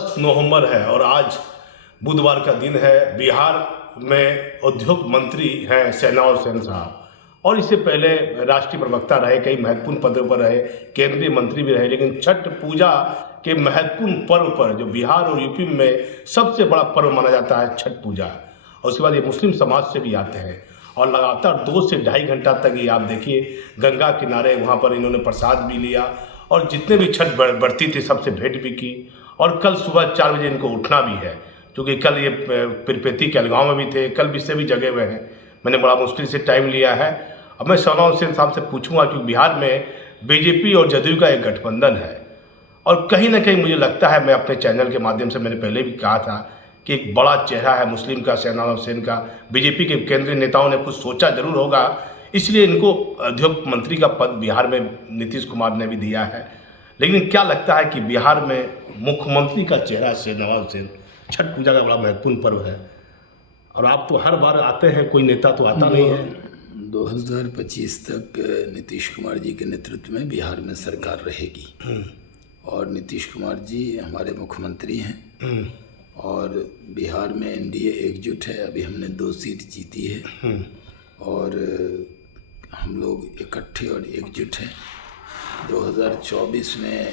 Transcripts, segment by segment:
10 नवंबर है और आज बुधवार का दिन है। बिहार में उद्योग मंत्री हैं शहनवाज हुसैन साहब, और इससे पहले राष्ट्रीय प्रवक्ता रहे, कई महत्वपूर्ण पदों पर रहे, केंद्रीय मंत्री भी रहे। लेकिन छठ पूजा के महत्वपूर्ण पर्व पर जो बिहार और यूपी में सबसे बड़ा पर्व माना जाता है छठ पूजा, और उसके बाद ये मुस्लिम समाज से भी आते हैं और लगातार 2 से ढाई घंटा तक ये आप देखिए गंगा किनारे वहाँ पर इन्होंने प्रसाद भी लिया और जितने भी छठ बढ़ती थी सबसे भेंट भी की। और कल सुबह 4 बजे इनको उठना भी है, क्योंकि कल ये पिरपेती केलगांव में भी थे, कल भी से भी जगह हुए हैं। मैंने बड़ा मुश्किल से टाइम लिया है। अब मैं शहनवाज हुसैन साहब से पूछूंगा, क्योंकि बिहार में बीजेपी और जदयू का एक गठबंधन है, और कहीं ना कहीं मुझे लगता है, मैं अपने चैनल के माध्यम से मैंने पहले भी कहा था कि एक बड़ा चेहरा है मुस्लिम का शहनवाज हुसैन का। बीजेपी के केंद्रीय नेताओं ने कुछ सोचा जरूर होगा, इसलिए इनको उद्योग मंत्री का पद बिहार में नीतीश कुमार ने भी दिया है। लेकिन क्या लगता है कि बिहार में मुख्यमंत्री का चेहरा शहनवाज हुसैन, छठ पूजा का बड़ा महत्वपूर्ण पर्व है, और आप तो हर बार आते हैं, कोई नेता तो आता नहीं है। 2025 तक नीतीश कुमार जी के नेतृत्व में बिहार में सरकार रहेगी, और नीतीश कुमार जी हमारे मुख्यमंत्री हैं, और बिहार में एनडीए एकजुट है। अभी हमने 2 सीट जीती है, और हम लोग इकट्ठे और एकजुट हैं। 2024 में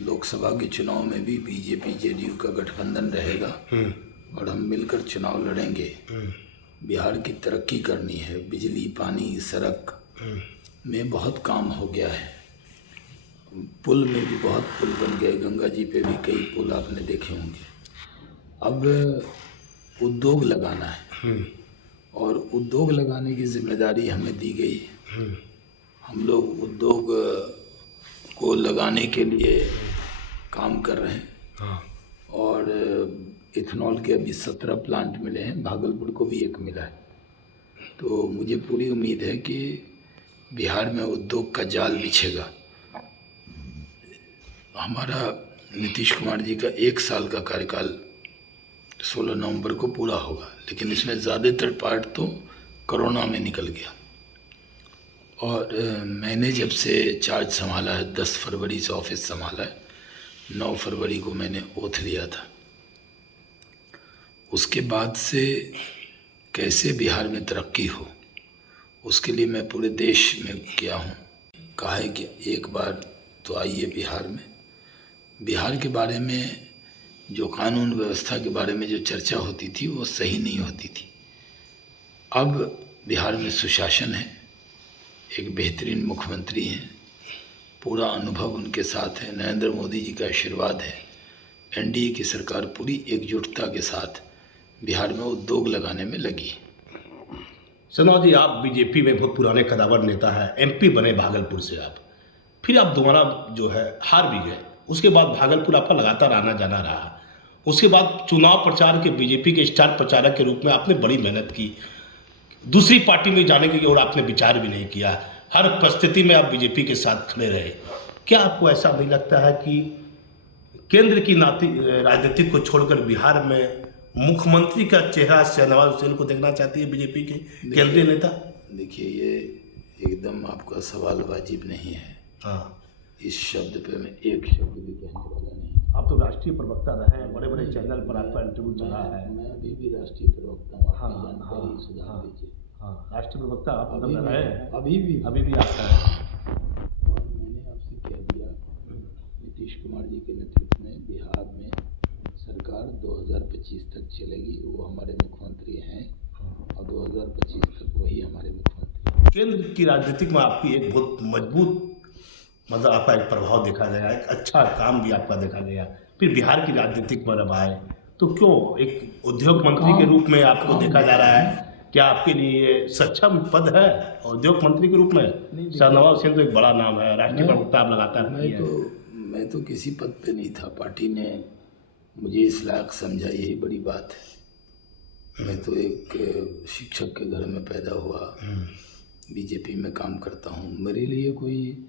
लोकसभा के चुनाव में भी बीजेपी जेडीयू का गठबंधन रहेगा, और हम मिलकर चुनाव लड़ेंगे। बिहार की तरक्की करनी है, बिजली, पानी, सड़क में बहुत काम हो गया है, पुल में भी बहुत पुल बन गए, गंगा जी पे भी कई पुल आपने देखे होंगे। अब उद्योग लगाना है, और उद्योग लगाने की जिम्मेदारी हमें दी गई है। हम लोग उद्योग को लगाने के लिए काम कर रहे हैं, और इथेनॉल के अभी 17 प्लांट मिले हैं, भागलपुर को भी एक मिला है। तो मुझे पूरी उम्मीद है कि बिहार में उद्योग का जाल बिछेगा। हमारा नीतीश कुमार जी का 1 साल का कार्यकाल 16 नवंबर को पूरा होगा, लेकिन इसमें ज़्यादातर पार्ट तो कोरोना में निकल गया। और मैंने जब से चार्ज संभाला है, 10 फरवरी से ऑफिस संभाला है, 9 फरवरी को मैंने ओथ लिया था। उसके बाद से कैसे बिहार में तरक्की हो, उसके लिए मैं पूरे देश में किया हूँ। कहा है कि एक बार तो आइए बिहार में। बिहार के बारे में जो कानून व्यवस्था के बारे में जो चर्चा होती थी वो सही नहीं होती थी। अब बिहार में सुशासन है, एक बेहतरीन मुख्यमंत्री हैं, पूरा अनुभव उनके साथ है, नरेंद्र मोदी जी का आशीर्वाद है। एनडीए की सरकार पूरी एकजुटता के साथ बिहार में उद्योग लगाने में लगी। शहनवाज जी, आप बीजेपी में बहुत पुराने कदावर नेता हैं, एमपी बने भागलपुर से आप, फिर आप दोबारा जो है हार भी गए। उसके बाद भागलपुर आपका लगातार आना जाना रहा। उसके बाद चुनाव प्रचार के बीजेपी के स्टार प्रचारक के रूप में आपने बड़ी मेहनत की, दूसरी पार्टी में जाने की ओर आपने विचार भी नहीं किया, हर परिस्थिति में आप बीजेपी के साथ खड़े रहे। क्या आपको ऐसा नहीं लगता है कि केंद्र की राजनीति को छोड़कर बिहार में मुख्यमंत्री का चेहरा शहनवाज हुसैन को देखना चाहती है बीजेपी के केंद्रीय नेता? देखिए, ये एकदम आपका सवाल वाजिब नहीं है। हाँ, इस शब्द पे मैं एक शब्द भी कहने वाला नहीं। आप तो राष्ट्रीय प्रवक्ता रहे हैं, बड़े बड़े चैनल पर आपका इंटरव्यू चला है। मैं अभी भी राष्ट्रीय प्रवक्ता हूँ। हाँ, जानकारी सुधार दीजिए। हाँ, राष्ट्रीय प्रवक्ता आप अभी रहे हैं, अभी भी आपका है। और मैंने आपसे कह दिया, नीतीश कुमार जी के नेतृत्व में बिहार में सरकार 2025 तक चलेगी। वो हमारे मुख्यमंत्री हैं, और 2025 तक वही हमारे मुख्यमंत्री। केंद्र की राजनीति में आपकी एक बहुत मजबूत, मतलब आपका एक प्रभाव देखा गया, एक अच्छा काम भी आपका देखा गया। फिर बिहार की राजनीति पर अब आए तो क्यों एक उद्योग मंत्री के रूप में आपको देखा जा रहा है? क्या आपके लिए सक्षम पद है उद्योग मंत्री के रूप में? शहनवाज हुसैन तो एक बड़ा नाम है, राष्ट्रीय प्रवक्ता आप लगातार। मैं तो किसी पद पे नहीं था, पार्टी ने मुझे इस लायक समझा, यही बड़ी बात है। मैं तो एक शिक्षक के घर में पैदा हुआ, बीजेपी में काम करता हूँ। मेरे लिए कोई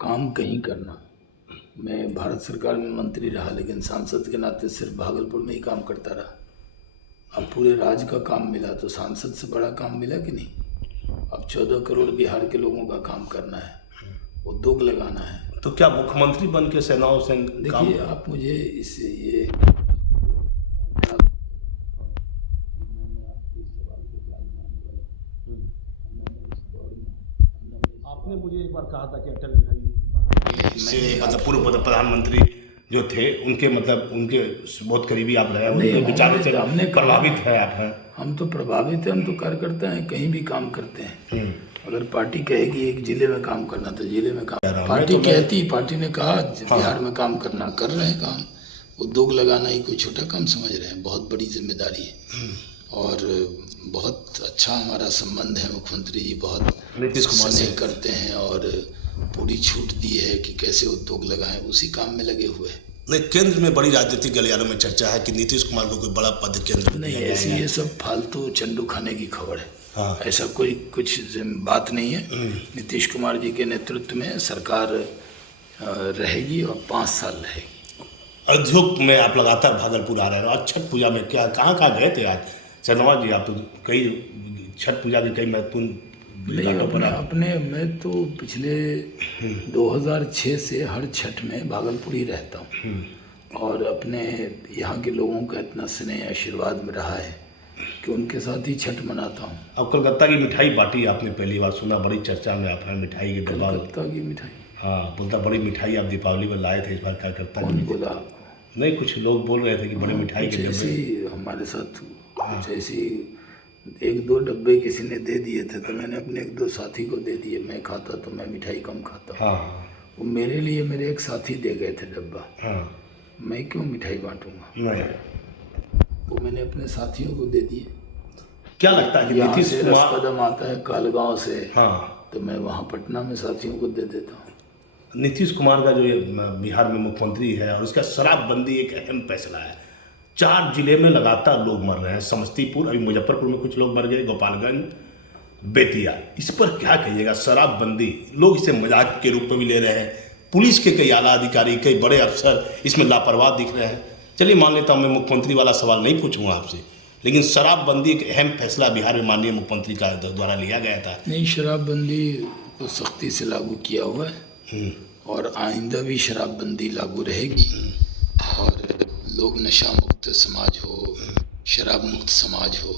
काम कहीं करना, मैं भारत सरकार में मंत्री रहा, लेकिन सांसद के नाते सिर्फ भागलपुर में ही काम करता रहा। अब पूरे राज्य का काम मिला, तो सांसद से बड़ा काम मिला कि नहीं? अब 14 करोड़ बिहार के लोगों का काम करना है, उद्योग लगाना है। तो क्या मुख्यमंत्री बन के सेनाओं से काम? देखिए, आप मुझे इससे ये आपने मुझे एक बार कहा था कि अटल बिहारी से मतलब पूर्व प्रधानमंत्री जो थे उनके मतलब उनके बहुत करीबी आप रहे, उनके विचारों से प्रभावित है आप हैं। हम तो प्रभावित हैं, हम तो कार्यकर्ता हैं, कहीं भी काम करते हैं। अगर पार्टी कहेगी एक जिले में काम करना तो जिले में काम, पार्टी ने कहा बिहार में काम करना, कर रहे हैं काम। उद्योग लगाना ही कोई छोटा काम समझ रहे हैं, बहुत बड़ी जिम्मेदारी है। और बहुत अच्छा हमारा संबंध है, मुख्यमंत्री जी बहुत नीतीश कुमार स्नेह करते हैं और पूरी छूट दी है कि कैसे उद्योग लगाएं, उसी काम में लगे हुए हैं। नहीं, केंद्र में बड़ी राजनीतिक गलियारों में चर्चा है कि नीतीश कुमार को कोई बड़ा पद केंद्र में नहीं, ऐसी ये सब फालतू चंडू खाने की खबर है। हाँ। ऐसा कोई कुछ बात नहीं है। नीतीश कुमार जी के नेतृत्व में सरकार रहेगी और 5 साल रहेगी। उद्योग में आप लगातार भागलपुर आ रहे हैं, आज छठ पूजा में क्या कहाँ गए थे आज चंद्रमा जी? आप तो कई छठ पूजा के कई महत्वपूर्ण घाटों पर अपने मैं तो पिछले 2006 से हर छठ में भागलपुर ही रहता हूँ और अपने यहाँ के लोगों का इतना स्नेह आशीर्वाद में रहा है कि उनके साथ ही छठ मनाता हूँ। अब कलकत्ता की मिठाई बाटी आपने पहली बार सुना, बड़ी चर्चा में आप हैं मिठाई के डब्बा। कलकत्ता की मिठाई? हाँ, बोलता बड़ी मिठाई आप दीपावली पर लाए थे, इस बार क्या करता है? कौन बोला? नहीं, कुछ लोग बोल रहे थे कि बड़ी मिठाई के डब्बे हमारे साथ कुछ ऐसी 1-2 डब्बे किसी ने दे दिए थे तो मैंने अपने 1-2 साथी को दे दिए। मैं खाता तो मैं मिठाई कम खाता। हाँ, वो मेरे लिए मेरे एक साथी दे गए थे डब्बा। हाँ, मैं क्यों मिठाई बांटूंगा? नहीं, वो मैंने अपने साथियों को दे दिए। क्या लगता है कि नीतीश कुमार रसकदम आता है कालगांव से, हाँ, तो मैं वहाँ पटना में साथियों को दे देता हूँ। नीतीश कुमार का जो ये बिहार में मुख्यमंत्री है और उसका शराबबंदी एक अहम फैसला है। 4 जिले में लगातार लोग मर रहे हैं, समस्तीपुर, अभी मुजफ्फरपुर में कुछ लोग मर गए, गोपालगंज, बेतिया। इस पर क्या कहिएगा? शराबबंदी, लोग इसे मजाक के रूप में भी ले रहे हैं। पुलिस के कई आला अधिकारी, कई बड़े अफसर इसमें लापरवाह दिख रहे हैं। चलिए मान लेता हूँ, मैं मुख्यमंत्री वाला सवाल नहीं पूछूंगा आपसे, लेकिन शराबबंदी एक अहम फैसला बिहार में माननीय मुख्यमंत्री का द्वारा लिया गया था। नहीं, शराबबंदी को सख्ती से लागू किया हुआ है और आइंदा भी शराबबंदी लागू रहेगी और लोग नशा मुक्त समाज हो, शराब मुक्त समाज हो,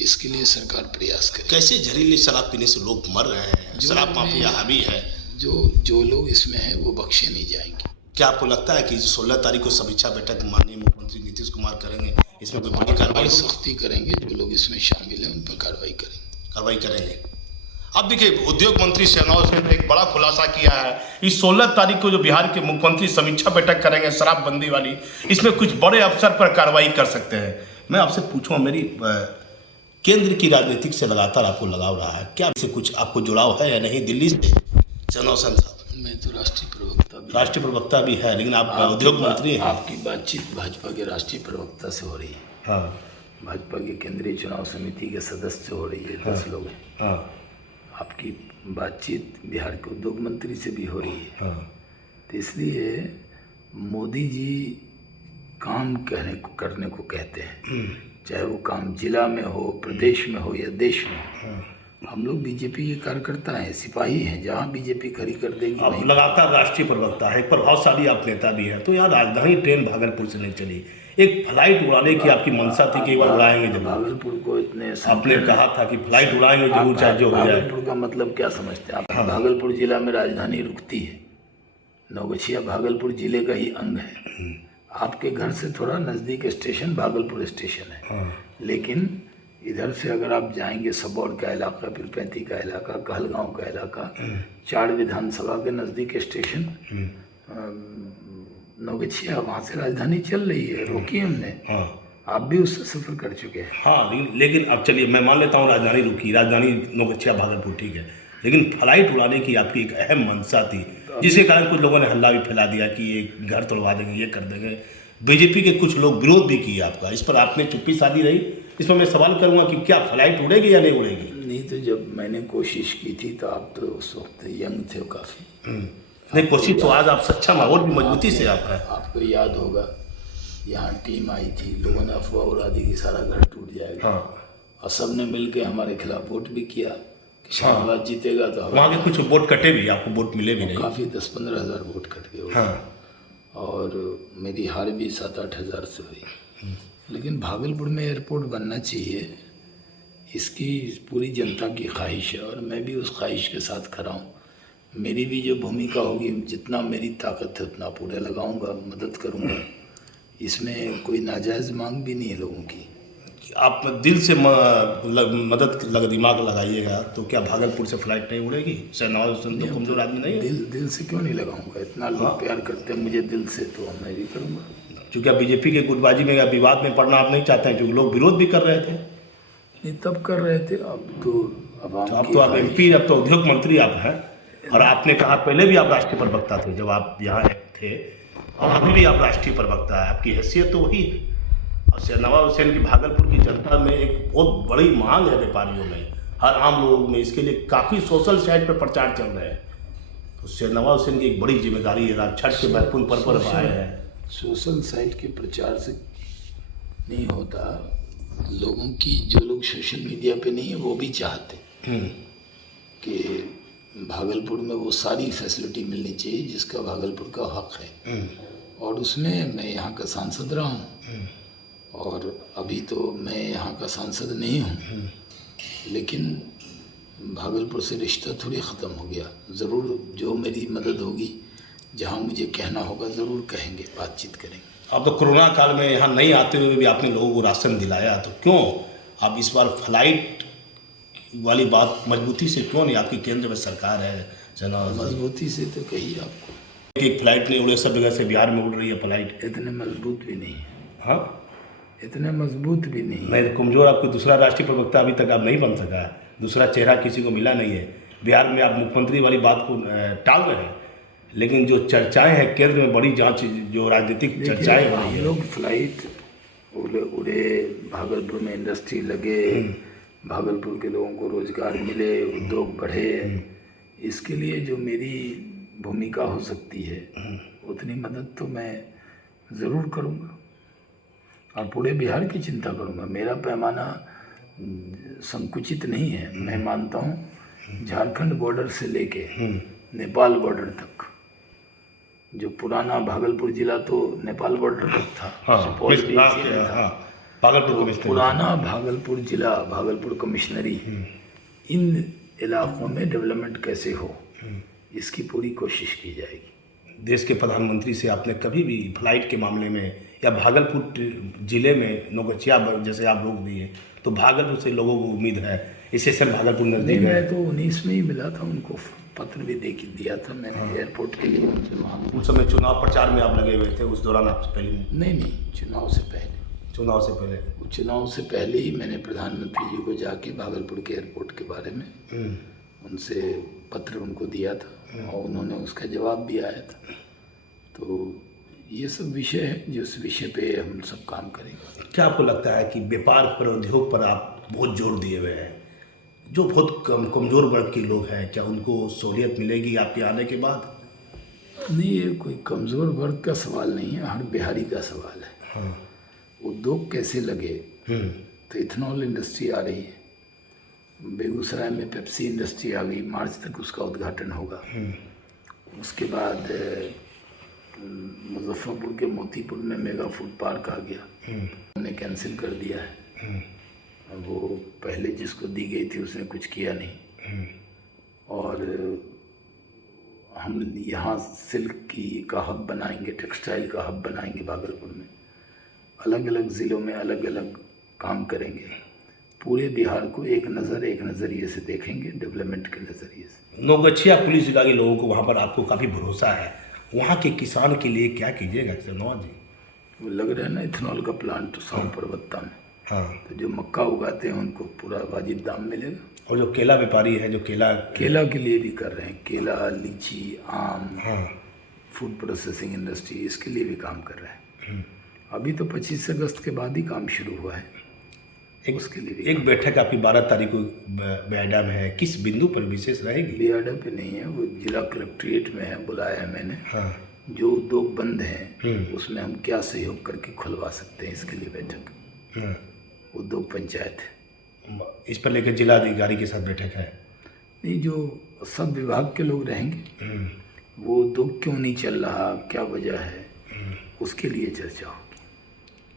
इसके लिए सरकार प्रयास करे। कैसे जहरीली शराब पीने से लोग मर रहे हैं, शराब माफिया हावी है, जो लोग इसमें हैं वो बख्शे नहीं जाएंगे। क्या आपको लगता है कि 16 तारीख को समीक्षा बैठक माननीय मुख्यमंत्री नीतीश कुमार करेंगे, इसमें कोई बड़ी कार्रवाई सख्ती करेंगे? जो लोग इसमें शामिल हैं उन पर कार्रवाई करेंगे। अब देखिए, उद्योग मंत्री सेनाओं से एक बड़ा खुलासा किया है। इस 16 तारीख को जो बिहार के मुख्यमंत्री समीक्षा बैठक करेंगे शराबबंदी वाली, इसमें कुछ बड़े अफसर पर कार्रवाई कर सकते हैं। मैं आपसे पूछूंगा, मेरी केंद्र की राजनीतिक से लगातार आपको लगाव रहा है, क्या इससे कुछ आपको जुड़ाव है या नहीं दिल्ली से? सेनाओं साहब, मैं तो राष्ट्रीय प्रवक्ता भी है, लेकिन आप उद्योग मंत्री हैं। आपकी बातचीत भाजपा के राष्ट्रीय प्रवक्ता से हो रही है। हाँ, भाजपा की केंद्रीय चुनाव समिति के सदस्य से हो रही है, 10 लोग हैं। हाँ, आपकी बातचीत बिहार के उद्योग मंत्री से भी हो रही है। हाँ, तो इसलिए मोदी जी काम करने को कहते हैं, चाहे वो काम जिला में हो, प्रदेश में हो या देश में हो। हम लोग बीजेपी के कार्यकर्ता हैं, सिपाही हैं, जहाँ बीजेपी खड़ी कर देगी। आप लगातार राष्ट्रीय प्रवक्ता है, एक प्रभावशाली आप नेता भी हैं, तो यहाँ राजधानी ट्रेन भागलपुर से नहीं चली, एक फ्लाइट उड़ाने की आपकी मंशा थी कि एक बार उड़ाएंगे जरूर। भागलपुर को इतने आपने कहा था कि फ्लाइट उड़ाएंगे जरूर, चाहे जो हो जाए। भागलपुर का मतलब क्या समझते हैं आप? हाँ। भागलपुर जिला में राजधानी रुकती है, नौगछिया भागलपुर जिले का ही अंग है। आपके घर से थोड़ा नज़दीक स्टेशन भागलपुर स्टेशन है। हाँ। लेकिन इधर से अगर आप जाएंगे सबौर का इलाका, फिर 35 का इलाका, कहलगांव का इलाका, 4 विधानसभा के नज़दीक स्टेशन नौगछिया, वहाँ से राजधानी चल रही है, रोकी हमने। हाँ, आप भी उससे सफ़र कर चुके हैं। हाँ, लेकिन अब चलिए मैं मान लेता हूँ राजधानी रुकी, राजधानी नौगछिया भागलपुर, ठीक है, लेकिन फ्लाइट उड़ाने की आपकी एक अहम मंशा थी, जिसके कारण कुछ लोगों ने हल्ला भी फैला दिया कि ये घर तोड़वा देंगे, ये कर देंगे। बीजेपी के कुछ लोग विरोध भी किया आपका, इस पर आपने चुप्पी साधी रही। इस पर मैं सवाल करूंगा कि क्या फ्लाइट उड़ेगी या नहीं उड़ेगी? नहीं, तो जब मैंने कोशिश की थी तो आप तो उस वक्त यंग थे काफ़ी। नहीं, कोशिश तो आज आप सक्षम है और भी मजबूती से आप है। आपको याद होगा यहाँ टीम आई थी, लोगों ने अफवाह उड़ा दी कि सारा घर टूट जाएगा। हाँ, और सब ने मिल के हमारे खिलाफ वोट भी किया शाहबाज जीतेगा तो वहाँ के कुछ वोट कटे भी, आपको वोट मिले भी नहीं। काफ़ी 10-15 हज़ार वोट कट गए। हाँ। और मेरी हार भी 7-8 हज़ार से हुई। लेकिन भागलपुर में एयरपोर्ट बनना चाहिए, इसकी पूरी जनता की ख्वाहिश है और मैं भी उस ख्वाहिश के साथ खड़ा हूँ। मेरी भी जो भूमिका होगी, जितना मेरी ताकत है उतना पूरा लगाऊंगा, मदद करूंगा। इसमें कोई नाजायज़ मांग भी नहीं है लोगों की। आप दिल से दिमाग लगाइएगा तो क्या भागलपुर से फ्लाइट नहीं उड़ेगी? शहनवाज हुसैन तो कमज़ोर आदमी नहीं है। दिल से क्यों नहीं लगाऊंगा? इतना लोग प्यार करते हैं मुझे दिल से, तो मैं भी करूँगा। क्योंकि आप बीजेपी के गुटबाजी में या विवाद में पड़ना आप नहीं चाहते हैं, क्योंकि लोग विरोध भी कर रहे थे। नहीं, तब कर रहे थे, अब तो अब तो आप MP, अब तो उद्योग मंत्री आप हैं। और आपने कहा पहले भी आप राष्ट्रीय प्रवक्ता थे जब आप यहाँ थे, और अभी भी आप राष्ट्रीय प्रवक्ता है, आपकी हैसियत तो वही है। और शहनवाज हुसैन की भागलपुर की जनता में एक बहुत बड़ी मांग है, व्यापारियों में, हर आम लोगों में, इसके लिए काफ़ी सोशल साइट पर प्रचार चल रहे हैं। तो शहनवाज हुसैन की एक बड़ी जिम्मेदारी है। आप छठ के महत्वपूर्ण पर्व पर आए हैं। सोशल साइट के प्रचार से नहीं होता। लोगों की, जो लोग सोशल मीडिया पे नहीं है वो भी चाहते कि भागलपुर में वो सारी फैसिलिटी मिलनी चाहिए जिसका भागलपुर का हक है। और उसमें मैं यहाँ का सांसद रहा हूँ, और अभी तो मैं यहाँ का सांसद नहीं हूँ, लेकिन भागलपुर से रिश्ता थोड़ी ख़त्म हो गया। ज़रूर जो मेरी मदद होगी, जहाँ मुझे कहना होगा ज़रूर कहेंगे, बातचीत करेंगे। अब तो कोरोना काल में यहाँ नहीं आते हुए भी आपने लोगों को राशन दिलाया, तो क्यों आप इस बार फ्लाइट वाली बात मजबूती से क्यों नहीं? आपकी केंद्र में सरकार है, मजबूती से तो कही आपको, एक फ्लाइट नहीं उड़े, सब जगह से बिहार में उड़ रही है फ्लाइट। इतने मजबूत भी नहीं है। हाँ, इतने मजबूत भी नहीं है। नहीं, कमज़ोर। आपको दूसरा राष्ट्रीय प्रवक्ता अभी तक आप नहीं बन सका है, दूसरा चेहरा किसी को मिला नहीं है। बिहार में आप मुख्यमंत्री वाली बात को टाल रहे हैं, लेकिन जो चर्चाएं हैं केंद्र में, बड़ी जांच, जो राजनीतिक चर्चाएं हो रही है, लोग फ्लाइट उड़े, भागलपुर में इंडस्ट्री लगे, भागलपुर के लोगों को रोजगार मिले, उद्योग बढ़े, इसके लिए जो मेरी भूमिका हो सकती है उतनी मदद तो मैं ज़रूर करूँगा और पूरे बिहार की चिंता करूँगा। मेरा पैमाना संकुचित नहीं है। मैं मानता हूँ झारखंड बॉर्डर से लेके नेपाल बॉर्डर तक, जो पुराना भागलपुर जिला तो नेपाल बॉर्डर तक था, सुपौल भी इसी में था। भागलपुर तो पुराना भागलपुर जिला, भागलपुर कमिश्नरी, इन इलाकों में डेवलपमेंट कैसे हो, इसकी पूरी कोशिश की जाएगी। देश के प्रधानमंत्री से आपने कभी भी फ्लाइट के मामले में या भागलपुर जिले में नौगछिया जैसे आप लोग दिए, तो भागलपुर से लोगों को उम्मीद है स्टेशन भागलपुर नजदीक है। मैं तो 19 में ही मिला था उनको, पत्र भी दे दिया था मैंने एयरपोर्ट के लिए उनसे वहाँ। उस समय चुनाव प्रचार में आप लगे हुए थे, उस दौरान आपसे पहले? नहीं, चुनाव से पहले। चुनाव से पहले? चुनाव से पहले ही मैंने प्रधानमंत्री जी को जाके भागलपुर के एयरपोर्ट के बारे में उनसे पत्र उनको दिया था और उन्होंने उसका जवाब भी आया था। तो ये सब विषय है जिस विषय पे हम सब काम करेंगे। क्या आपको लगता है कि व्यापार पर, उद्योग पर आप बहुत जोर दिए हुए हैं, जो बहुत कमज़ोर वर्ग के लोग हैं, क्या उनको सहूलियत मिलेगी आपके आने के बाद? नहीं, ये कोई कमज़ोर वर्ग का सवाल नहीं है, हर बिहारी का सवाल है। हाँ। उद्योग कैसे लगे, तो इथेनॉल इंडस्ट्री आ रही है, बेगूसराय में पेप्सी इंडस्ट्री आ गई, मार्च तक उसका उद्घाटन होगा। उसके बाद मुजफ्फरपुर के मोतीपुर में मेगा फूड पार्क आ गया, उन्होंने कैंसिल कर दिया है। वो पहले जिसको दी गई थी उसने कुछ किया नहीं। और हम यहाँ सिल्क का हब बनाएंगे, टेक्सटाइल का हब बनाएंगे भागलपुर में, अलग अलग ज़िलों में अलग अलग काम करेंगे। पूरे बिहार को एक नज़रिए से देखेंगे, डेवलपमेंट के नज़रिए से। नौगछिया पुलिस जिला के लोगों को वहाँ पर आपको काफ़ी भरोसा है, वहाँ के किसान के लिए क्या कीजिएगा शहनवाज जी? वो लग रहा है ना इथेनॉल का प्लांट साउ पर्वतता में। हाँ, तो जो मक्का उगाते हैं उनको पूरा वाजिब दाम मिलेगा। और जो केला व्यापारी है, जो केला के लिए भी कर रहे हैं, केला, लीची, आम, फूड प्रोसेसिंग इंडस्ट्री, इसके लिए भी काम कर रहे हैं। अभी तो 25 अगस्त के बाद ही काम शुरू हुआ है। उसके लिए एक बैठक आपकी 12 तारीख को बियाडा में है, किस बिंदु पर विशेष रहेगी? बियाडा पे नहीं है, वो जिला कलेक्ट्रेट में है, बुलाया है मैंने। जो उद्योग बंद हैं उसमें हम क्या सहयोग करके खुलवा सकते हैं, इसके लिए बैठक उद्योग पंचायत इस पर लेकर जिला अधिकारी के साथ बैठक है। नहीं, जो सब विभाग के लोग रहेंगे, वो उद्योग क्यों नहीं चल रहा, क्या वजह है, उसके लिए चर्चा होगी।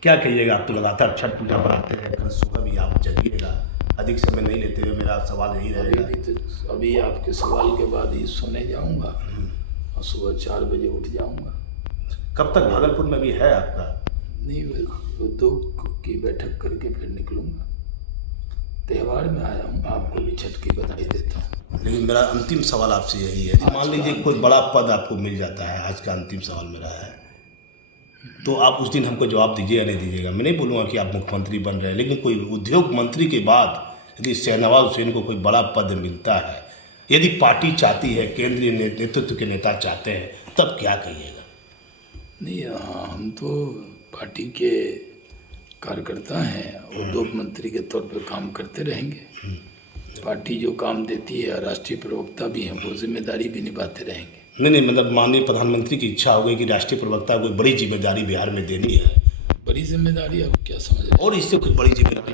क्या कहिएगा? आप तो लगातार छठ पूजा पर आते हैं, कल सुबह भी आप जगिएगा, अधिक समय नहीं लेते हुए मेरा सवाल यही रहेगा। अभी आपके सवाल के बाद ही सोने जाऊंगा और सुबह 4 बजे उठ जाऊंगा। कब तक भागलपुर में भी है आपका? नहीं, उद्योग की बैठक करके फिर निकलूंगा। त्यौहार में आया हूँ, आपको भी छठ की बधाई देता हूँ। लेकिन मेरा अंतिम सवाल आपसे यही है, मान लीजिए कोई बड़ा पद आपको मिल जाता है, आज का अंतिम सवाल मेरा है, तो आप उस दिन हमको जवाब दीजिएगा नहीं दीजिएगा? मैं नहीं बोलूँगा कि आप मुख्यमंत्री बन रहे हैं, लेकिन कोई उद्योग मंत्री के बाद यदि शहनवाज हुसैन को कोई बड़ा पद मिलता है, यदि पार्टी चाहती है, केंद्रीय नेतृत्व के नेता चाहते हैं, तब क्या कहिएगा? नहीं, हम तो पार्टी के कार्यकर्ता हैं, उद्योग मंत्री के तौर पर काम करते रहेंगे। पार्टी जो काम देती है, राष्ट्रीय प्रवक्ता भी हैं, वो जिम्मेदारी भी निभाते रहेंगे। नहीं, मतलब माननीय प्रधानमंत्री की इच्छा हो गई कि राष्ट्रीय प्रवक्ता को बड़ी जिम्मेदारी बिहार में देनी है। बड़ी जिम्मेदारी आप क्या समझ रहे हैं? और इससे कुछ बड़ी जिम्मेदारी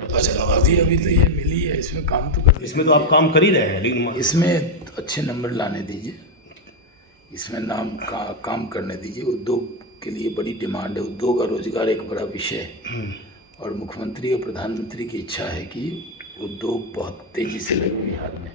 अभी तो ये मिली है, इसमें काम तो कर, इसमें तो आप काम कर ही रहे हैं, लेकिन इसमें अच्छे नंबर लाने दीजिए, इसमें काम करने दीजिए। उद्योग के लिए बड़ी डिमांड है, उद्योग और रोजगार एक बड़ा विषय है, और मुख्यमंत्री और प्रधानमंत्री की इच्छा है कि उद्योग बहुत तेज़ी से लगे बिहार में,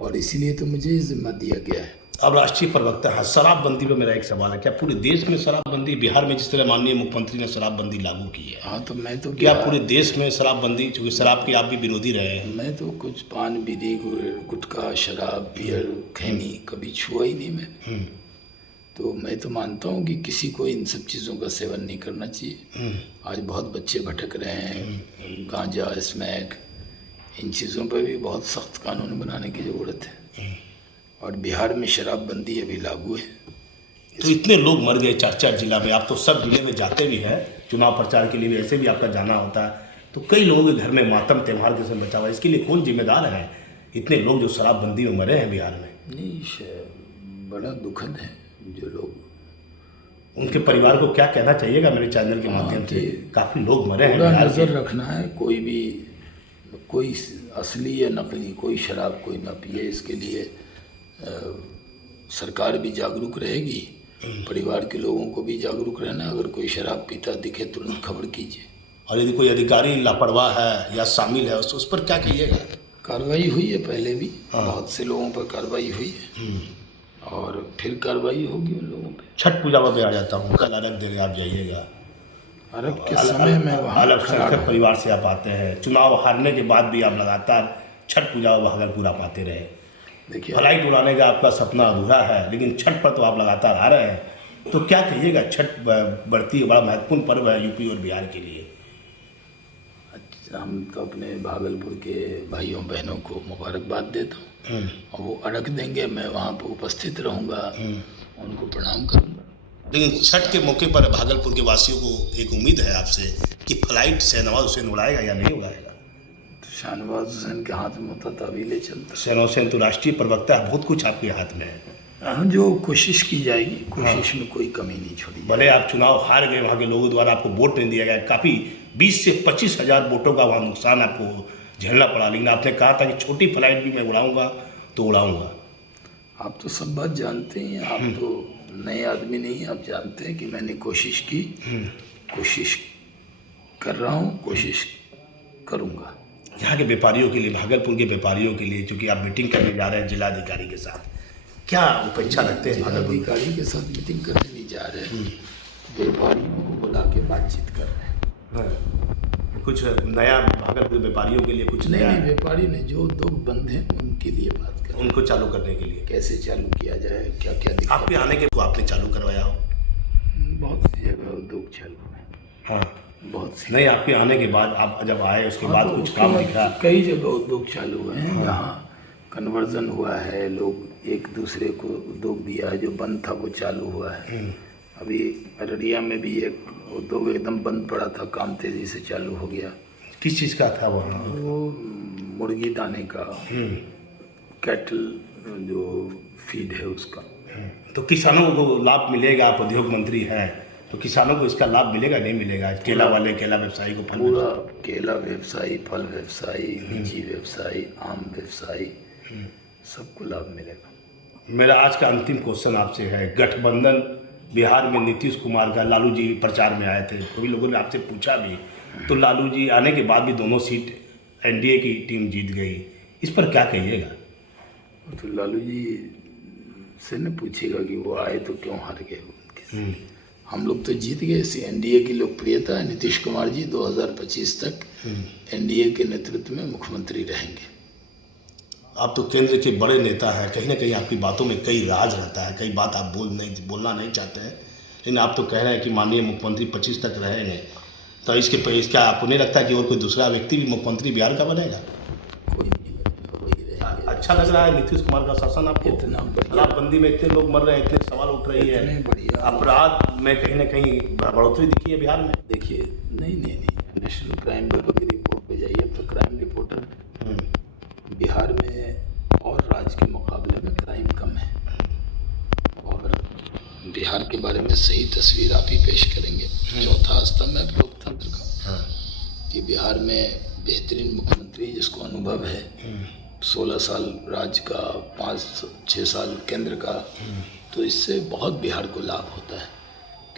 और इसीलिए तो मुझे जिम्मा दिया गया है। अब राष्ट्रीय प्रवक्ता है, शराबबंदी पर मेरा एक सवाल है, क्या पूरे देश में शराबबंदी, बिहार में जिस तरह माननीय मुख्यमंत्री ने शराबबंदी लागू की है, हाँ, तो मैं तो क्या पूरे देश में शराबबंदी, क्योंकि शराब के आप भी विरोधी रहे हैं? मैं तो कुछ पान, बीड़ी, गुटखा, शराब, बियर, खैनी कभी छुआ ही नहीं मैं। तो मैं तो मानता हूँ कि किसी को इन सब चीज़ों का सेवन नहीं करना चाहिए। आज बहुत बच्चे भटक रहे हैं, गांजा, स्मैक, इन चीज़ों पर भी बहुत सख्त कानून बनाने की ज़रूरत है, और बिहार में शराबबंदी अभी लागू है। तो इतने लोग मर गए 4-4 जिला में, आप तो सब जिले में जाते भी हैं चुनाव प्रचार के लिए भी, ऐसे भी आपका जाना होता है, तो कई लोगों के घर में मातम त्यौहार के समय बचा हुआ है, इसके लिए कौन जिम्मेदार है? इतने लोग जो शराबबंदी में मरे हैं बिहार में। नहीं, बड़ा दुखद है जो लोग, उनके परिवार को क्या कहना चाहिएगा मेरे चैनल के माध्यम से? काफ़ी लोग मरे हैं बिहार नज़र रखना है, कोई असली या नकली कोई शराब कोई ना पिए, इसके लिए सरकार भी जागरूक रहेगी, परिवार के लोगों को भी जागरूक रहना। अगर कोई शराब पीता दिखे तुरंत खबर कीजिए, और यदि कोई अधिकारी लापरवाह है या शामिल है उस पर क्या कहिएगा? कार्रवाई हुई है पहले भी, बहुत से लोगों पर कार्रवाई हुई है, और फिर कार्रवाई होगी उन लोगों पे। छठ पूजा में आ जाता हूँ, कल अर्घ देने आप जाइएगा, अर्घ के समय में वहाँ अल्पसंख्यक परिवार से आप आते हैं, चुनाव हारने के बाद भी आप लगातार छठ पूजा में भागलपुर आप आते रहे। देखिए, फ्लाइट उड़ाने का आपका सपना अधूरा है, लेकिन छठ पर तो आप लगातार आ रहे हैं, तो क्या कहिएगा? छठ बढ़ती बड़ा महत्वपूर्ण पर्व है यूपी और बिहार के लिए। हम तो अपने भागलपुर के भाइयों बहनों को मुबारकबाद देता हूँ, और वो अर्घ देंगे, मैं वहाँ पर उपस्थित रहूँगा, उनको प्रणाम करूँगा। लेकिन छठ के मौके पर भागलपुर के वासियों को एक उम्मीद है आपसे कि फ्लाइट शहनवाज हुसैन उड़ाएगा या नहीं उड़ाएगा? तो शहनवाज हुसैन के हाथ में होता तभी ले चलता। शहनवाज हुसैन तो राष्ट्रीय प्रवक्ता है, बहुत कुछ आपके हाथ में है। हाँ, जो कोशिश की जाएगी, कोशिश में कोई कमी नहीं छोड़ी। भले आप चुनाव हार गए, वहाँ के लोगों द्वारा आपको वोट नहीं दिया गया, काफ़ी 20 से 25 हज़ार वोटों का वहाँ नुकसान आपको झेलना पड़ा, लेकिन आपने कहा था कि छोटी फ्लाइट भी मैं उड़ाऊंगा तो उड़ाऊंगा। आप तो सब बात जानते हैं, आप तो नए आदमी नहीं, आप जानते हैं कि मैंने कोशिश की, कोशिश कर रहा हूँ, कोशिश करूँगा। यहाँ के व्यापारियों के लिए, भागलपुर के व्यापारियों के लिए, चूँकि आप मीटिंग करने जा रहे हैं जिलाधिकारी के साथ, क्या अपेक्षा रखते हैं? जिलाधिकारी के साथ मीटिंग करने नहीं जा रहे हैं, व्यापारियों को बुला के बातचीत कर रहे हैं। कुछ नया भागलपुर के व्यापारियों के लिए कुछ नहीं, नया? व्यापारी ने जो उद्योग बंद हैं उनके लिए बात करें, उनको चालू करने के लिए कैसे चालू किया जाए, क्या क्या दिक्कत। आप पे आने के तो आपने चालू करवाया हो? बहुत सी जगह उद्योग चालू है। हाँ, बहुत सी नहीं, आपके आने के बाद आप जब आए उसके बाद तो कुछ काम दिखा? कई जगह उद्योग चालू हुए हैं, जहाँ कन्वर्जन हुआ है, लोग एक दूसरे को उद्योग दिया है, जो बंद था वो चालू हुआ है। अभी अररिया में भी एक उद्योग एकदम बंद पड़ा था, काम तेज़ी से चालू हो गया। किस चीज़ का था वहाँ? वो मुर्गी दाने का, कैटल जो फीड है उसका। तो किसानों को लाभ मिलेगा? आप उद्योग मंत्री हैं तो किसानों को इसका लाभ मिलेगा नहीं मिलेगा? केला वाले, केला व्यवसायी को, फल पूरा केला व्यवसायी, फल व्यवसायी, लीची व्यवसायी, आम व्यवसायी, सबको लाभ मिलेगा। मेरा आज का अंतिम क्वेश्चन आपसे है, गठबंधन बिहार में नीतीश कुमार का, लालू जी प्रचार में आए थे, कई लोगों ने आपसे पूछा भी, तो लालू जी आने के बाद भी दोनों सीट एनडीए की टीम जीत गई, इस पर क्या कहिएगा? तो लालू जी से न पूछेगा कि वो आए तो क्यों हार गए उनके। हम लोग तो जीत गए। इसी एनडीए की लोकप्रियता है। नीतीश कुमार जी 2025 तक एनडीए के नेतृत्व में मुख्यमंत्री रहेंगे। आप तो केंद्र के बड़े नेता हैं, कहीं ना कहीं आपकी बातों में कई राज रहता है, कई बात आप बोलना नहीं चाहते हैं, लेकिन आप तो कह रहे हैं कि माननीय मुख्यमंत्री 25 तक रहेंगे, तो इसके क्या आपको नहीं लगता कि और कोई दूसरा व्यक्ति भी मुख्यमंत्री बिहार का बनेगा? कोई नहीं बनेगा, वही रहेंगे। अच्छा लग रहा है नीतीश कुमार का शासन आपको? इतना बढ़िया, तालाबंदी में इतने लोग मर रहे हैं, इतने सवाल उठ रही है, बढ़िया अपराध में कहीं ना कहीं बढ़ोतरी दिखी है बिहार में। देखिए, नहीं, नेशनल क्राइम ब्यूरो की रिपोर्ट पे जाइए, अब तो क्राइम रिपोर्टर बिहार में और राज्य के मुकाबले में क्राइम कम है, और बिहार के बारे में सही तस्वीर आप ही पेश करेंगे। चौथा स्तंभ है लोकतंत्र का, कि बिहार में बेहतरीन मुख्यमंत्री जिसको अनुभव है, 16 साल राज्य का, 5-6 साल केंद्र का, तो इससे बहुत बिहार को लाभ होता है,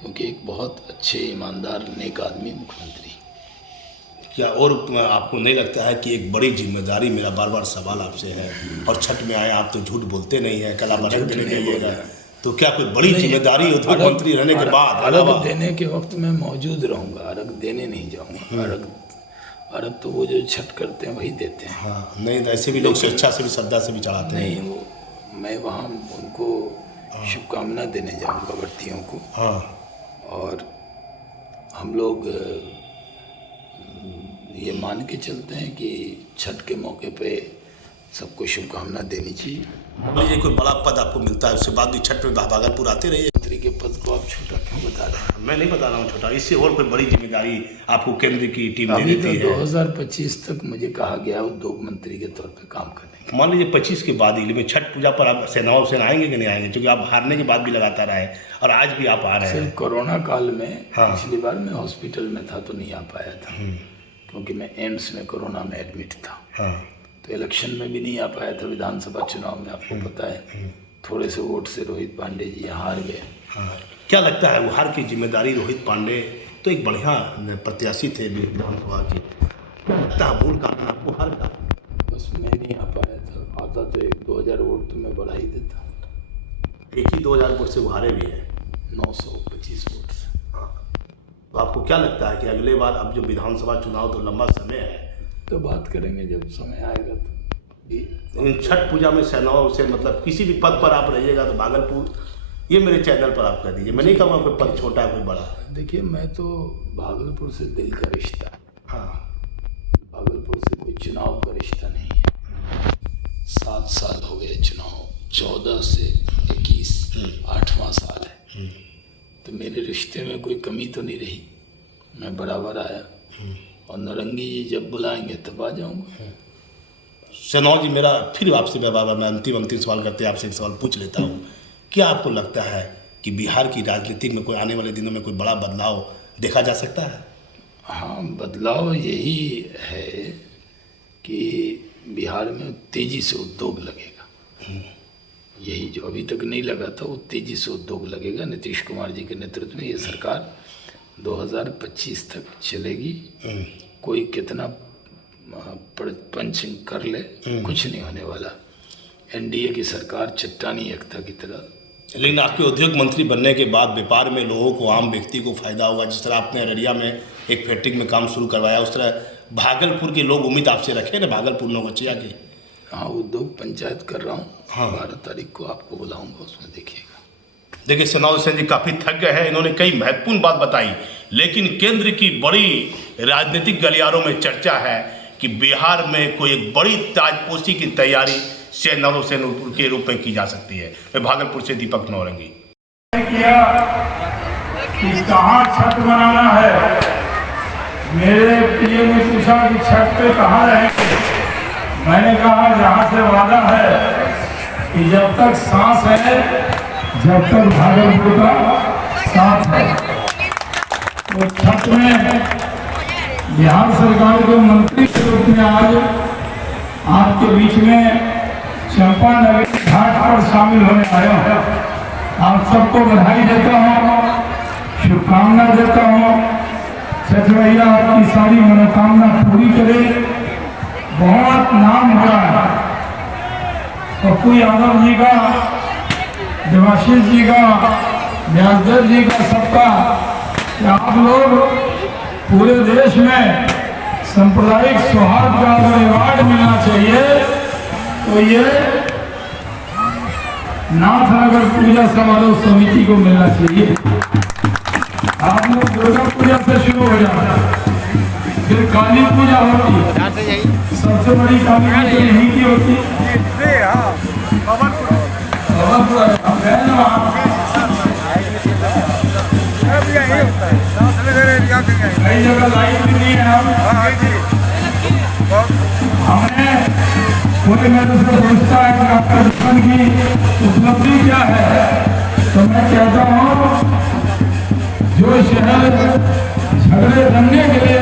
क्योंकि एक बहुत अच्छे ईमानदार नेक आदमी मुख्यमंत्री। क्या और आपको नहीं लगता है कि एक बड़ी जिम्मेदारी, मेरा बार बार सवाल आपसे है, और छठ में आए आप तो झूठ बोलते नहीं है, कल आप अरग देने बोल रहे हैं, तो क्या कोई बड़ी जिम्मेदारी उद्योग मंत्री रहने के बाद? अरग देने के वक्त मैं मौजूद रहूँगा, अरग देने नहीं जाऊँगा। अरग तो वो जो छठ करते हैं वही देते हैं। हाँ, नहीं तो ऐसे भी लोग स्वेच्छा से भी, श्रद्धा से भी चढ़ाते हैं। नहीं, वो मैं वहाँ उनको शुभकामना देने जाऊँगा, व्रतियों को। हाँ, और हम लोग ये मान के चलते हैं कि छठ के मौके पे सबको शुभकामना देनी चाहिए। ये कोई बड़ा पद आपको मिलता है, उसके बाद भी छठ में भागलपुर आते रहिए। मंत्री के पद को आप छोटा क्यों बता रहे हैं? मैं नहीं बता रहा हूँ छोटा, इससे और कोई बड़ी जिम्मेदारी आपको केंद्र की टीम दे अभी देती तो है। 2025 तक मुझे कहा गया उद्योग मंत्री के तौर पे काम करने के। मान लीजिए 25 के बाद ही में छठ पूजा पर आप सेनाओं से आएंगे कि नहीं आएंगे, क्योंकि आप हारने के बाद भी लगातार आए और आज भी आप आ रहे हैं। सिर्फ कोरोना काल में, हाँ। पिछली बार मैं हॉस्पिटल में था तो नहीं आ पाया था, क्योंकि मैं एम्स में कोरोना में एडमिट था। हाँ, तो इलेक्शन में भी नहीं आ पाया था। विधानसभा चुनाव में आपको पता है, थोड़े से वोट से रोहित पांडे जी हार गए। हाँ, क्या लगता है वो हार की जिम्मेदारी? रोहित पांडे तो एक बढ़िया प्रत्याशी थे विधानसभा की, क्या लगता है मूल कारण आपको हार का? बस मैं नहीं आ पाया था, आता तो 1-2 हज़ार वोट तो मैं बढ़ा ही देता। एक ही 2000 वोट से वो हारे भी है, 925 वोट से। तो आपको क्या लगता है कि अगले बार अब जो विधानसभा चुनाव तो लंबा समय है, तो बात करेंगे जब समय आएगा तो। इन छठ पूजा में सेनाओं से, मतलब किसी भी पद पर आप रहिएगा तो भागलपुर, ये मेरे चैनल पर आप कह दीजिए, मैं नहीं कहूँगा कोई पद छोटा कोई बड़ा। देखिए, मैं तो भागलपुर से दिल का रिश्ता है। हाँ, भागलपुर से कोई चुनाव का रिश्ता नहीं है। 7 साल हो गए चुनाव, 14 से 21, 8वां साल है, तो मेरे रिश्ते में कोई कमी तो नहीं रही। मैं बराबर आया, और नरंगी जी जब बुलाएंगे तब आ जाऊंगा। सेनाओं जी, मेरा फिर आपसे मैं अंतिम सवाल करते आपसे एक सवाल पूछ लेता हूँ, क्या आपको लगता है कि बिहार की राजनीति में कोई आने वाले दिनों में कोई बड़ा बदलाव देखा जा सकता है? हाँ, बदलाव यही है कि बिहार में तेज़ी से उद्योग लगेगा। यही जो अभी तक नहीं लगा था, वो तेज़ी से उद्योग लगेगा। नीतीश कुमार जी के नेतृत्व में ये सरकार 2025 तक चलेगी। कोई कितना पंचिंग कर ले, कुछ नहीं होने वाला। एनडीए की सरकार चट्टानी एकता की तरह। लेकिन आपके उद्योग मंत्री बनने के बाद व्यापार में लोगों को, आम व्यक्ति को फायदा होगा। जिस तरह आपने अररिया में एक फैक्ट्री में काम शुरू करवाया, उस तरह भागलपुर के लोग उम्मीद आपसे रखे ना, भागलपुर नौगछिया की। हाँ, उद्योग पंचायत कर रहा हूँ। हाँ, 12 तारीख को आपको बुलाऊंगा, उसमें देखिएगा। देखिए, सेनाओं सेन जी काफ़ी थक गए हैं, इन्होंने कई महत्वपूर्ण बात बताई, लेकिन केंद्र की बड़ी राजनीतिक गलियारों में चर्चा है कि बिहार में कोई एक बड़ी ताजपोशी की तैयारी सेनाओं सेन के रूप में की जा सकती है। मैं भागलपुर से दीपक नौरंगी। किया कि कहाँ छठ मनाना है। मेरे पीए ने पूछा कि छठ पे कहाँ रहेंगे। मैंने कहा जहाँ से वादा है कि जब तक सांस है, जब तक भागलपुर का साथ है। तो छठ में बिहार सरकार के मंत्री के रूप में आज आपके बीच में चंपानगरी घाट पर शामिल होने आया हूँ। आप सबको बधाई देता हूँ, शुभकामना देता हूँ। छठ मैया आपकी सारी मनोकामना पूरी करे। बहुत नाम हो रहा है पप्पू यादव जी का, देवाशीष जी का, व्यासदेव जी का, सबका कि आप लोग पूरे देश में सांप्रदायिक सौहार्द का अगर अवार्ड मिलना चाहिए तो ये नाथनगर पूजा समारोह समिति को मिलना चाहिए। आप लोग दुर्गा पूजा से शुरू हो जाना, फिर काली पूजा होती है, सबसे बड़ी काली पूजा यहीं की होती है। कई जगह लाइट भी नहीं है। हमने पूरे मेरे से पूछता है कि आपका जीवन की उपलब्धि क्या है, तो मैं कहता हूँ जो शहर झगड़े बनने के लिए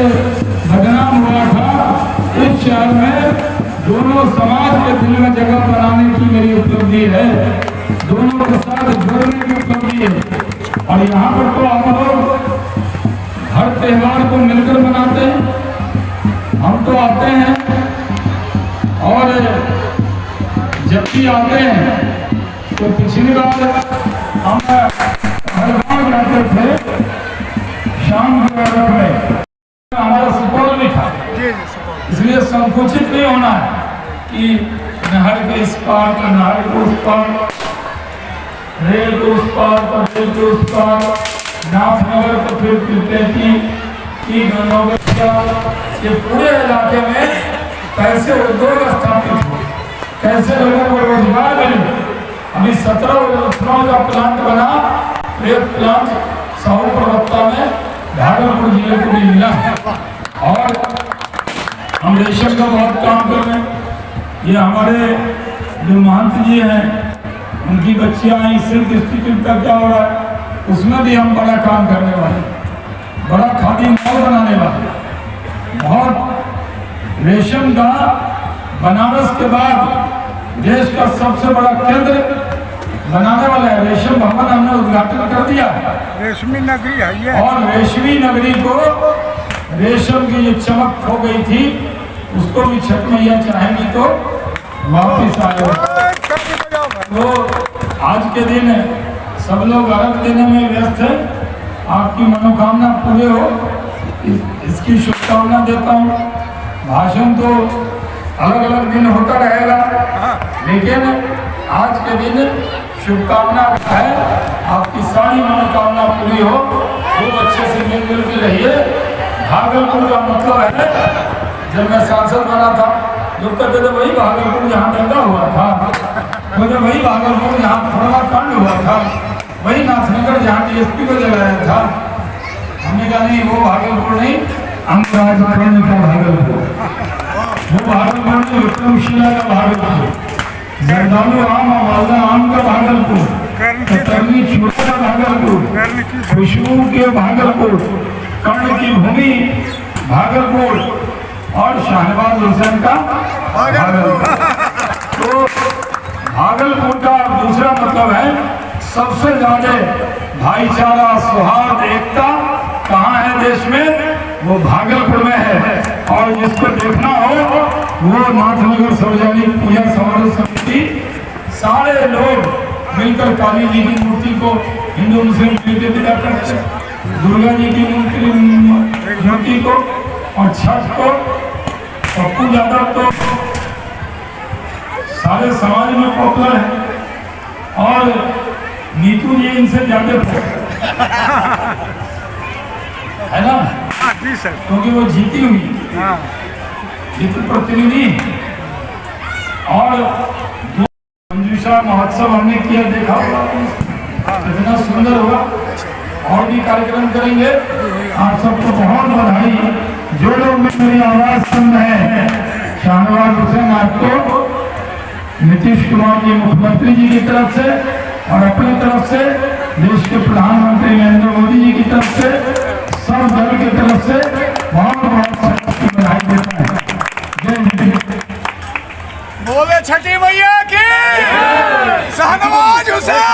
बदनाम हुआ था, उस शहर में दोनों समाज के दिल में जगह बनाने की मेरी उपलब्धि है, दोनों के साथ जोड़ने की उपलब्धि है। और यहाँ पर तो हम लोग हर त्योहार को मिलकर मनाते हैं। हम तो आते हैं और जब भी आते हैं तो पिछली बार हम हरिद्वार जाते थे शाम के वक्त में, हमारा सुपौल भी था, इसलिए संकुचित नहीं होना है कि नहर के इस पार का नहर के उस पार, रेल के उस पार का रेल के उस पार, नाथनगर तो फिर पिपलेटी की गंगोगढ़, ये पूरे इलाके में कैसे उद्योग स्थापित हो, कैसे लोगों को रोजगार मिले। अभी 17 उद्योगों का प्लांट बना, एक प्लांट साहू प्रवक्ता में भागलपुर जिले को भी मिला है। और हम रेशम का बहुत काम कर रहे हैं। ये हमारे जो महंत जी हैं, उनकी बच्चियां आई, सिल्क इंस्टीट्यूट का क्या हो रहा है, उसमें भी हम बड़ा काम करने वाले, बड़ा खादी मॉल बनाने वाले। बहुत रेशम का बनारस के बाद देश का सबसे बड़ा केंद्र बनाने वाला है। रेशम भवन हमने उद्घाटन कर दिया, रेशमी नगरी है ये। और रेशमी नगरी को रेशम की जो चमक खो गई थी उसको भी छठ मैया चाहेंगी तो वापिस आए। तो आज के दिन सब लोग अर्घ देने में व्यस्त है। आपकी मनोकामना पूरे हो, इसकी शुभकामना देता हूँ। भाषण तो अलग अलग दिन होता रहेगा, लेकिन आज के दिन शुभकामना है, आपकी सारी मनोकामना पूरी हो, खूब अच्छे से मिलजुल के रहिए। भागलपुर का मतलब है, जब मैं सांसद बना था लोग कहते थे वही भागलपुर जहाँ दंगा हुआ था, मुझे वही भागलपुर जहाँ थोड़ा कांड हुआ था, वही नाथनगर जहाँ DSP को जलाया था। हमने कहा नहीं, वो भागलपुर नहीं, अंगराज का भागलपुर, वो भागलपुर नहीं, विक्रमशिला का भागलपुर, जरदालू आम और मालदा आम का भागलपुर, कतरनी चूड़ा का भागलपुर, खुशबू के भागलपुर, कर्ण की भूमि भागलपुर, और शाहनवाज हुसैन का भागलपुर। तो भागलपुर का दूसरा मतलब है सबसे ज्यादा भाईचारा, सौहार्द, एकता कहाँ है देश में, वो भागलपुर में है। और जिसको देखना हो वो नाथनगर सार्वजनिक पूजा समारोह समिति, सारे लोग मिलकर काली जी की मूर्ति को हिंदू मुस्लिम मिलकर पूजा करते हैं, दुर्गा जी की मूर्ति को, और छठ को पप्पू यादव तो सारे समाज में पॉपुलर है, और नीतू जी इनसे ज्यादा है ना, क्योंकि वो जीती हुई जीतू प्रतिनिधि। और मंजूषा महोत्सव हमने किया, देखा होगा कितना सुंदर हुआ। और भी कार्यक्रम करेंगे। आप सबको बहुत बधाई। जो लोग मेरी आवाज सुन रहे हैं, शाहनवाज हुसैन आपको नीतीश कुमार जी मुख्यमंत्री जी की तरफ से और अपनी तरफ से देश के प्रधानमंत्री नरेंद्र मोदी जी की तरफ से, सब दल की तरफ से बहुत बहुत बधाई देता है। जय हिंद। बोले छठी मैया की, शाहनवाज हुसैन